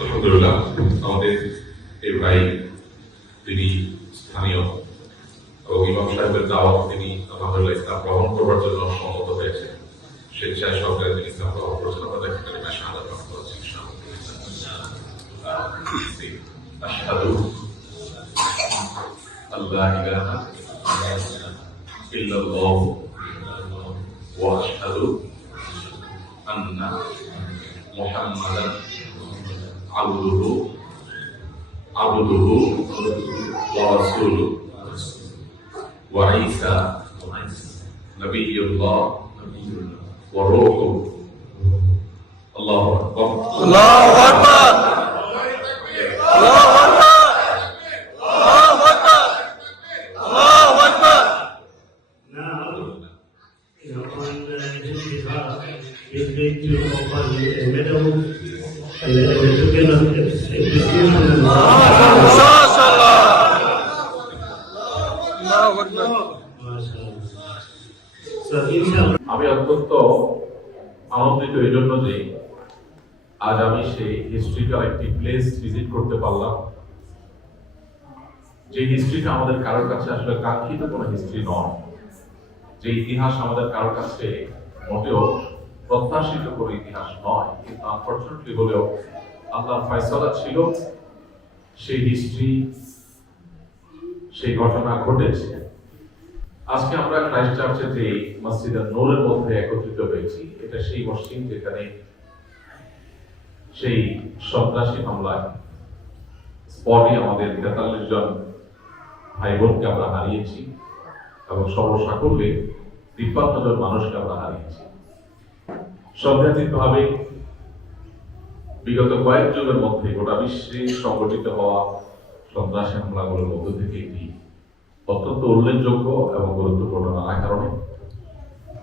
আলহামদুলিল্লাহ, আমাদের এই ভাই তিনি স্থানীয় এবং ইমাম সাহেবের দাওয়াত তিনি আলহামদুলিল্লাহ ইসলাম গ্রহণ করবার জন্য সম্মত হয়েছে। স্বেচ্ছায় সরকারে তিনি ইসলাম গ্রহণ করেছেন। আমাদের এখানে শাহাদাত প্রাপ্ত হচ্ছে আশহাদু আল্লা ইলাহা ইল্লাল্লাহ ওয়া আশহাদু আন্না মুহাম্মাদান আবদুহু ওয়া রাসূলুহু ওয়া ঈসা নবিয়্যুল্লাহ ওয়া রূহুহু। আল্লাহু আকবার, আল্লাহু আকবার, আল্লাহু আকবার, আল্লাহু আকবার, আল্লাহু আকবার। Now, on his behalf, he's going to offer you a medal and a token of appreciation. MashaAllah. Allahu Akbar. MashaAllah. So, inshallah. আমি অত্যন্ত আনন্দিত এই জন্য যে আজ আমি সেই হিস্ট্রিক্যাল একটি প্লেস ভিজিট করতে পারলাম, যে হিস্ট্রিটা আমাদের কারোর কাছে আসলে কাঙ্ক্ষিত কোনো হিস্ট্রি নয়, যে ইতিহাস আমাদের কারোর কাছে মোটেও প্রত্যাশিত কোনো ইতিহাস নয়, কিন্তু আনফরচুনেটলি হলেও আল্লাহর ফয়সালা ছিল সেই হিস্ট্রি, সেই ঘটনা ঘটেছে। আজকে আমরা ক্রাইস্ট চার্চের যে মসজিদের নূরের মধ্যে একত্রিত হয়েছি, এটা সেই মসজিদ যেখানে সেই সন্ত্রাসী হামলায় স্পটে আমাদের 43 জন ভাই বোনকে আমরা হারিয়েছি এবং সর্বসাকল্যে 53 জন মানুষকে আমরা হারিয়েছি। সংঘাতিকভাবে বিগত কয়েক যুগের মধ্যে গোটা বিশ্বে সংগঠিত হওয়া সন্ত্রাসী হামলাগুলোর মধ্য থেকে এটি অত্যন্ত উল্লেখযোগ্য এবং গুরুত্বপূর্ণ নানা কারণে,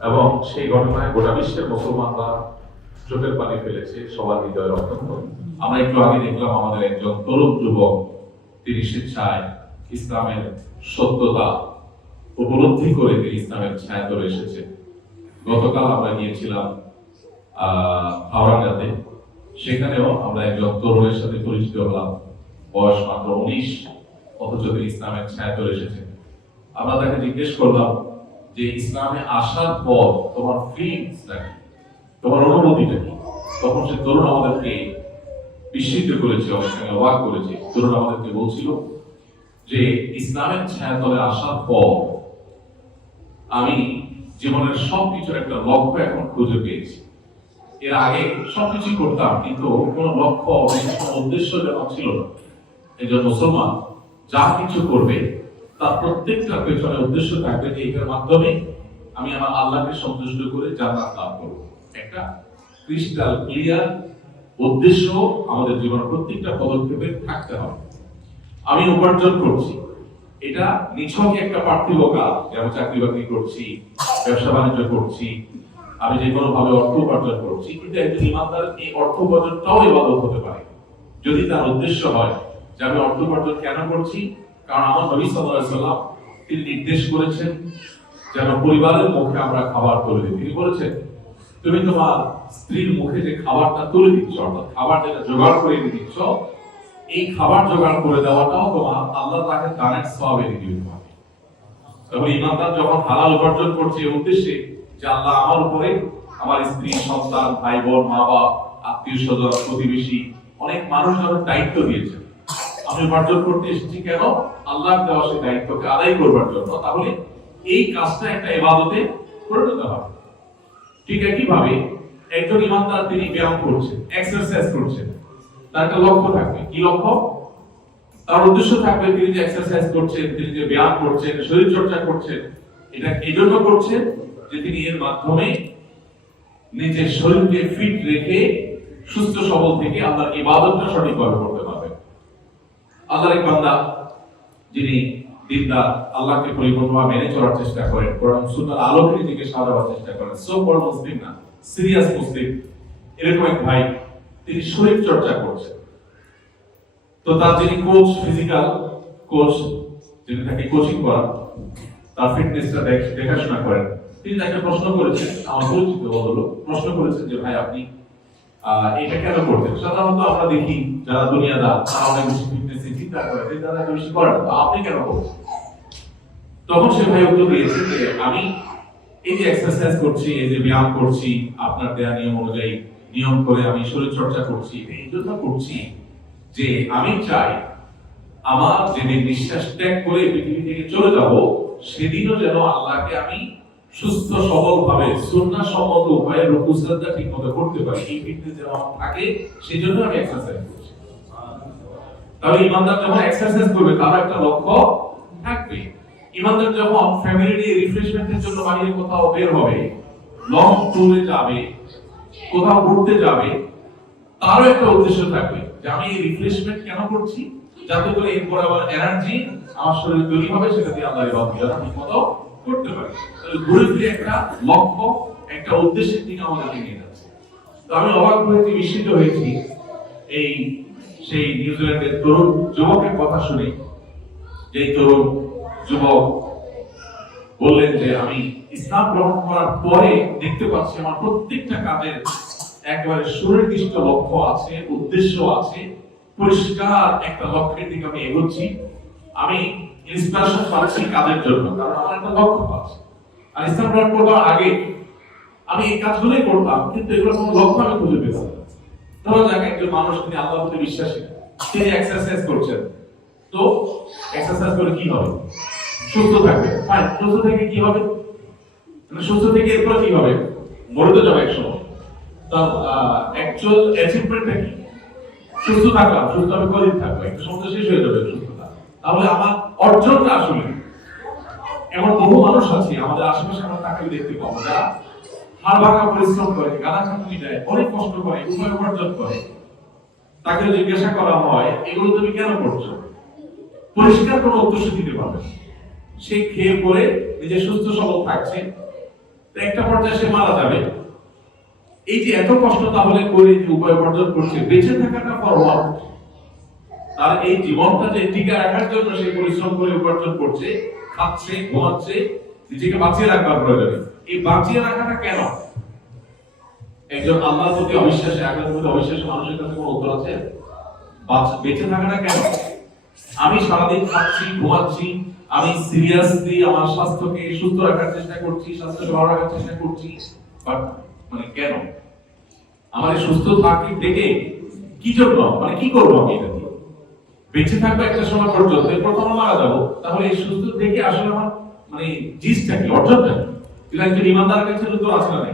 এবং সেই ঘটনায় গোটা বিশ্বের মুসলমানরা চোখের পানি ফেলেছে, সবার হৃদয়ের অত্যন্ত। আমরা একটু আগে দেখলাম আমাদের একজন তরুণ যুবক, তিনি স্বেচ্ছায় ইসলামের সত্যতা উপলব্ধি করে তিনি ইসলামের ছায়া ধরে এসেছে। গতকাল আমরা গিয়েছিলাম হাওড়াতে, সেখানেও আমরা একজন তরুণের সাথে পরিচিত হলাম, বয়স মাত্র 19, অথচ তিনি ইসলামের ছায়া ধরে এসেছেন। আমরা তাকে জিজ্ঞেস করলাম যে ইসলামে আসার পর তোমার ফিলিংস নাকি, তোমার অনুভূতিটা কি? তখন সে তরুণ আমাদেরকে বিস্মিত করেছে, অনেক সময় অবাক করেছে। তরুণ আমাদেরকে বলছিল যে ইসলামের ছায়া তলে আসার পর আমি জীবনের সবকিছুর একটা লক্ষ্য এখন খুঁজে পেয়েছি। এর আগে সবকিছু করতাম, কিন্তু কোন লক্ষ্য উদ্দেশ্য যেন ছিল না। এই জন্য মুসলমান যা কিছু করবে তার প্রত্যেকটা পেছনে উদ্দেশ্য থাকবে যে এটার মাধ্যমে আমি আমার আল্লাহকে সন্তুষ্ট করে জান্নাত লাভ করব। একটা ক্রিস্টাল ক্লিয়ার উদ্দেশ্য আমাদের জীবনের প্রত্যেকটা পদক্ষেপে থাকতে হবে। আমি উপার্জন করছি, এটা নিছক একটা পার্থিব কাজ, আমি চাকরি বাকরি করছি, ব্যবসা বাণিজ্য করছি, আমি যে কোনো ভাবে অর্থ উপার্জন করছি, কিন্তু একজন ইমানদার এই অর্থ উপার্জনটাও ইবাদত হতে পারে যদি তার উদ্দেশ্য হয় যে আমি অর্থ উপার্জন কেন করছি। কারণ আমার নবী সাল্লাল্লাহু আলাইহি ওয়াসাল্লাম তিনি নির্দেশ করেছেন যেন পরিবারের মুখে আমরা খাবার তুলে দিই। তিনি বলেছেন তুমি তোমার স্ত্রীর মুখে যে খাবারটা তুলে দিচ্ছ, অর্থাৎ খাবার যেটা জোগাড় করে দিচ্ছ, এই খাবার জোগাড় করে দেওয়াটাও তোমার আল্লাহ তাকে দানের সওয়াবে দিবে তোমাকে। তখন ইমানদার যখন হালাল উপার্জন করছে এই উদ্দেশ্যে যে আল্লাহ আমার উপরে আমার স্ত্রী, সন্তান, ভাই বোন, মা বাবা, আত্মীয় স্বজন, প্রতিবেশী, অনেক মানুষ যখন দায়িত্ব দিয়েছে, আমি উপার্জন করতে এসেছি কেন? আল্লাহ দেওয়া সেই দায়িত্বকে আদায় করবার জন্য। তাহলে এই কাজটা একটা ইবাদতে পরিণত হবে। ঠিক একইভাবে একজন ইমানদার তিনি ব্যায়াম করছেন, এক্সারসাইজ করছেন, তার একটা লক্ষ্য থাকবে। কি লক্ষ্য? তার উদ্দেশ্য থাকবে তিনি যে এক্সারসাইজ করছেন, তিনি যে ব্যায়াম করছেন, শরীর চর্চা করছেন, এটা এই জন্য করছেন যে তিনি এর মাধ্যমে নিজের শরীরকে ফিট রেখে সুস্থ সবল থেকে আল্লাহর ইবাদতটা সঠিকভাবে করতে পারবেন। আল্লাহর এক বান্দা যিনি দিনদার, আল্লাহকে পরিপূর্ণভাবে মেনে চলার চেষ্টা করেন, কোরআন সুন্নাহর আলোকে নিজেকে সাজাবার চেষ্টা করেন, সো বড় মুসলিম না, সিরিয়াস মুসলিম, এরকম এক ভাই তিনি শরীর চর্চা করছেন। তো তার যিনি কোচ, ফিজিক্যাল কোচ, যিনি তাকে কোচিং করান, তার ফিটনেসটা দেখাশোনা করেন, তিনি তাকে প্রশ্ন করেছেন, আমার পরিচিত বদল প্রশ্ন করেছেন যে ভাই আপনি এটা কেন করতেন? সাধারণত আমরা দেখি যারা দুনিয়াদার তারা অনেক বেশি ফিটনেস চিন্তা করে যে তারা বেশি করেন, তো আপনি কেন করছেন? তখন সে ভাই উত্তর দিয়েছে যে আমি এই যে এক্সারসাইজ করছি, এই যে ব্যায়াম করছি, আপনার দেয়া নিয়ম অনুযায়ী নিয়ম করে আমি শরীর চর্চা করছি, এই জন্য করছি যে আমি চাই আমার যেদিন নিঃশ্বাস ত্যাগ করে পৃথিবী থেকে চলে যাব সেদিনও যেন আল্লাহকে আমি সুস্থ সবল ভাবে সুন্নাহ সম্মত উপায়ে রুকু সিজদা ঠিকমতো করতে পারি, এই ফিটনেস যেন আমার থাকে, সেজন্য আমি এক্সারসাইজ করছি। তাহলে ইমানদার যখন এক্সারসাইজ করবে তার একটা লক্ষ্য থাকবে। ইমানদার যখন ফ্যামিলি নিয়ে রিফ্রেশমেন্টের জন্য বাইরে কোথাও বের হবে, লং ট্যুরে যাবে, কোথাও ঘুরতে যাবে, তারও একটা উদ্দেশ্য থাকবে যে আমি এই রিফ্রেশমেন্ট কেন করছি, যাতে করে এরপর আবার এনার্জি আমার শরীরে তৈরি হবে, সেটা দিয়ে আল্লাহর ইবাদত যারা ঠিকমতো করতে পারে। তাহলে ঘুরে ফিরে একটা লক্ষ্য, একটা উদ্দেশ্যের দিকে আমাদেরকে নিয়ে যাচ্ছে। তো আমি অবাক হয়েছি, বিস্মিত হয়েছি এই সেই নিউজিল্যান্ডের তরুণ যুবকের কথা শুনে। যে তরুণ যুবক বললেন যে আমি ইসলাম গ্রহণ করার পরে দেখতে পাচ্ছি আমার প্রত্যেকটা কাজের একেবারে সুনির্দিষ্ট লক্ষ্য আছে, উদ্দেশ্য আছে, পরিষ্কার একটা লক্ষ্যের দিকে আমি এগোচ্ছি, আমি ইন্সপিরেশন পাচ্ছি কাজের জন্য, কারণ আমার একটা লক্ষ্য আছে। আর ইসলাম গ্রহণ করবার আগে আমি এই কাজগুলোই করতাম, কিন্তু এগুলো কোনো লক্ষ্য আমি খুঁজে পেতাম না। ধরো যাক একজন মানুষ, তিনি আল্লাহর প্রতি বিশ্বাসী, তিনি এক্সারসাইজ করছেন, তো এক্সারসাইজ করে কি হবে? সুস্থ থাকবে। ফাইন, সুস্থ থেকে কি হবে? সুস্থ থেকে এরপর কি হবে? মরে তো যাবে একসময়। তার অ্যাকচুয়াল অ্যাচিভমেন্টটা কি? সুস্থ থাকলাম, সুস্থ আমি কদিন থাকবো, একটা সময় শেষ হয়ে যাবে সুস্থতা। তাহলে আমার অর্জনটা আসলে, এমন বহু মানুষ আছে আমাদের আশেপাশে, আমরা তাকে দেখতে পাবো যারা হাড় ভাঙা পরিশ্রম করে, গাদা খাটুনি দেয়, অনেক কষ্ট করে, উপায় উপার্জন করে। তাকে জিজ্ঞাসা করা হয় এগুলো তুমি কেন করছো, পরিষ্কার কোনো উদ্দেশ্য দিতে পারবে। সে খেয়ে পরে নিজে সুস্থ সবল থাকছে, একটা পর্যায়ে সে মারা যাবে। এই যে এত কষ্ট তাহলে করে যে উপায় উপার্জন করছে, বেঁচে থাকাটা ফরওয়ার্ড, তার এই জীবনটা যে টিকে রাখার জন্য সে পরিশ্রম করে উপার্জন করছে, খাচ্ছে, ঘুমাচ্ছে, নিজেকে বাঁচিয়ে রাখবার প্রয়োজনে। এই বাঁচিয়ে রাখাটা কেন? একজন আল্লাহর প্রতি অবিশ্বাসী, আল্লাহর প্রতি অবিশ্বাসী মানুষের কাছে কোনো উত্তর আছে? বেঁচে থাকাটা কেন? আমি সারাদিন খাচ্ছি, ঘুমাচ্ছি, আমি সিরিয়াসলি আমার স্বাস্থ্যকে সুস্থ রাখার চেষ্টা করছি, স্বাস্থ্য ভালো রাখার চেষ্টা করছি, বাট মানে কেন? আমার এই সুস্থ থাকি থেকে কি জন্য, মানে কি করবো আমি এটা দিয়ে? বেঁচে থাকবো একটা সময় পর্যন্ত, এরপর তো আমরা মারা যাবো। তাহলে এই সুস্থ থেকে আসলে আমার মানে জিনিসটা কি, অর্জনটা কি? এটা একজন ইমানদারের কাছে উত্তর আছে না?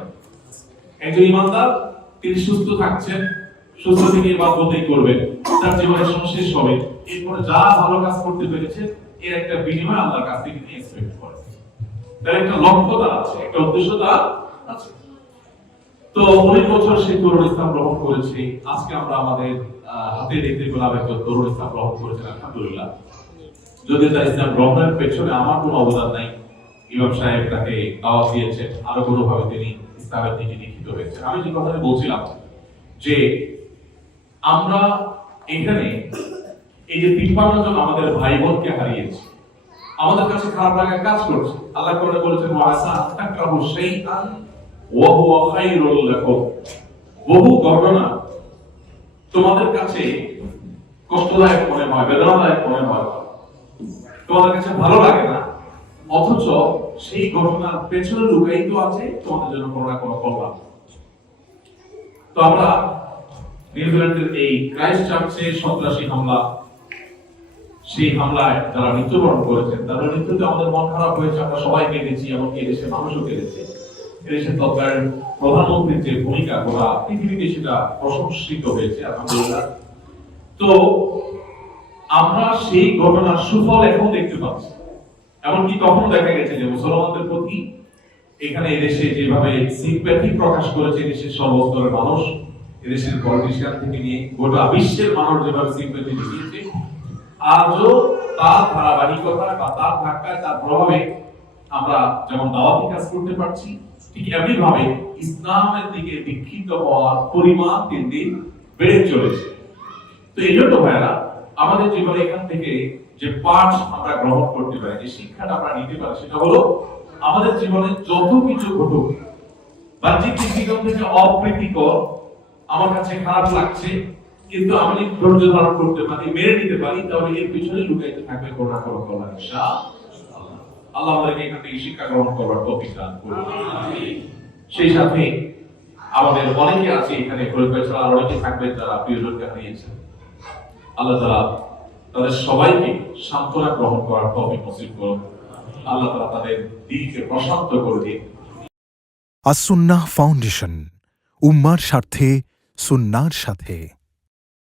একজন ইমানদার তিনি সুস্থ থাকছেন, সুস্থ থেকে ইবাদতই করবেন, তার জীবনের শেষ হবে, এরপরে যা ভালো কাজ করতে পেরেছে এর একটা বিনিময় আল্লাহর কাছ থেকে তিনি এক্সপেক্ট করেন। তার একটা লক্ষ্য তার আছে, একটা উদ্দেশ্য তার আছে। তো 19 বছর সে তরুণ ইসলাম গ্রহণ করেছে। আজকে আমরা আমাদের হাতে দেখতে পেলাম একজন তরুণ ইসলাম গ্রহণ করেছেন, আলহামদুলিল্লাহ। যদি তার ইসলাম গ্রহণের পেছনে আমার কোনো অবদান নাই, ইমাম সাহেব তাকে দাওয়াত দিয়েছেন, আরো কোনোভাবে তিনি ইসলামের দিকে দীক্ষিত হয়েছেন। আমি যে কথাটা বলছিলাম যে আমরা এখানে এই যে 53 জন আমাদের ভাই বোনকে হারিয়েছি, আমাদের কাছে খারাপ লাগা কাজ করছে। আল্লাহ কোরআনে বলেছেন ওয়াসা তাকরাহু শাইআন ওয়া হুয়া খায়রুল লাকুম। বহু ঘটনা তোমাদের কাছে কষ্টদায়ক মনে হয়, বেদনাদায়ক মনে হয়, তোমাদের কাছে ভালো লাগে না, অথচ সেই ঘটনার পেছনে লুকায়িত আছে তোমাদের জন্য কোনো না কোনো কল্যাণ। তো আমরা নিউজিল্যান্ডের এই ক্রাইস্ট চার্চে সন্ত্রাসী হামলা, সেই হামলায় যারা মৃত্যুবরণ করেছেন তাদের মৃত্যুতে আমাদের মন খারাপ হয়েছে, আমরা সবাই কেঁদেছি, এমনকি এদেশের মানুষও কেঁদেছে। এদেশের তৎকালীন প্রধানমন্ত্রীর যে ভূমিকা গোটা পৃথিবীতে সেটা প্রশংসিত হয়েছে, আলহামদুলিল্লাহ। তো আমরা সেই ঘটনার সুফল এখন দেখতে পাচ্ছি। এমনকি কখনো দেখা গেছে যে মুসলমানদের প্রতি এখানে এদেশে যেভাবে সিম্প্যাথি প্রকাশ করেছে এদেশের সর্বস্তরের মানুষ, এদেশের পলিটিশিয়ান থেকে নিয়ে গোটা বিশ্বের মানুষ যেভাবে সিম্প্যাথি দেখিয়েছে, আজও তার ধারাবাহিকতা বা তার ধাক্কায়, তার প্রভাবে আমরা যেমন দাওয়াতি কাজ করতে পারছি, ঠিক এমনি ভাবে ইসলামের দিকে দীক্ষিত হওয়ার পরিমাণ দিন দিন বেড়ে চলেছে। তো এই জন্য ভাইরা আমাদের জীবনে এখান থেকে যে পাঠ আমরা গ্রহণ করতে পারি, যে শিক্ষাটা আমরা নিতে পারি, সেটা হলো আমাদের জীবনে যত কিছু ঘটুক, বাহ্যিক দৃষ্টিকোণ থেকে অপ্রীতিকর আমার কাছে খারাপ লাগছে, কিন্তু আমি যদি ধৈর্য ধারণ করতে পারি, মেনে নিতে পারি, তাহলে এর পিছনে লুকাইতে থাকবে কোন না কোনো কল্যাণ ইনশাআল্লাহ। আল্লাহ আমাদেরকে এখান থেকে শিক্ষা গ্রহণ করার তৌফিক দান করুন। সেই সাথে আমাদের অনেকে আছে এখানে, পরিবার ছাড়া আর অনেকে থাকবে যারা প্রিয়জনকে হারিয়েছেন। আল্লাহ তাআলা তাদের সবাইকে সান্ত্বনা গ্রহণ করার তৌফিক নসিব করুন। আল্লাহ তাআলা তাদের দিলকে প্রশান্ত করে দিন। আসুন্নাহ ফাউন্ডেশন, উম্মার স্বার্থে সুন্নাহর সাথে।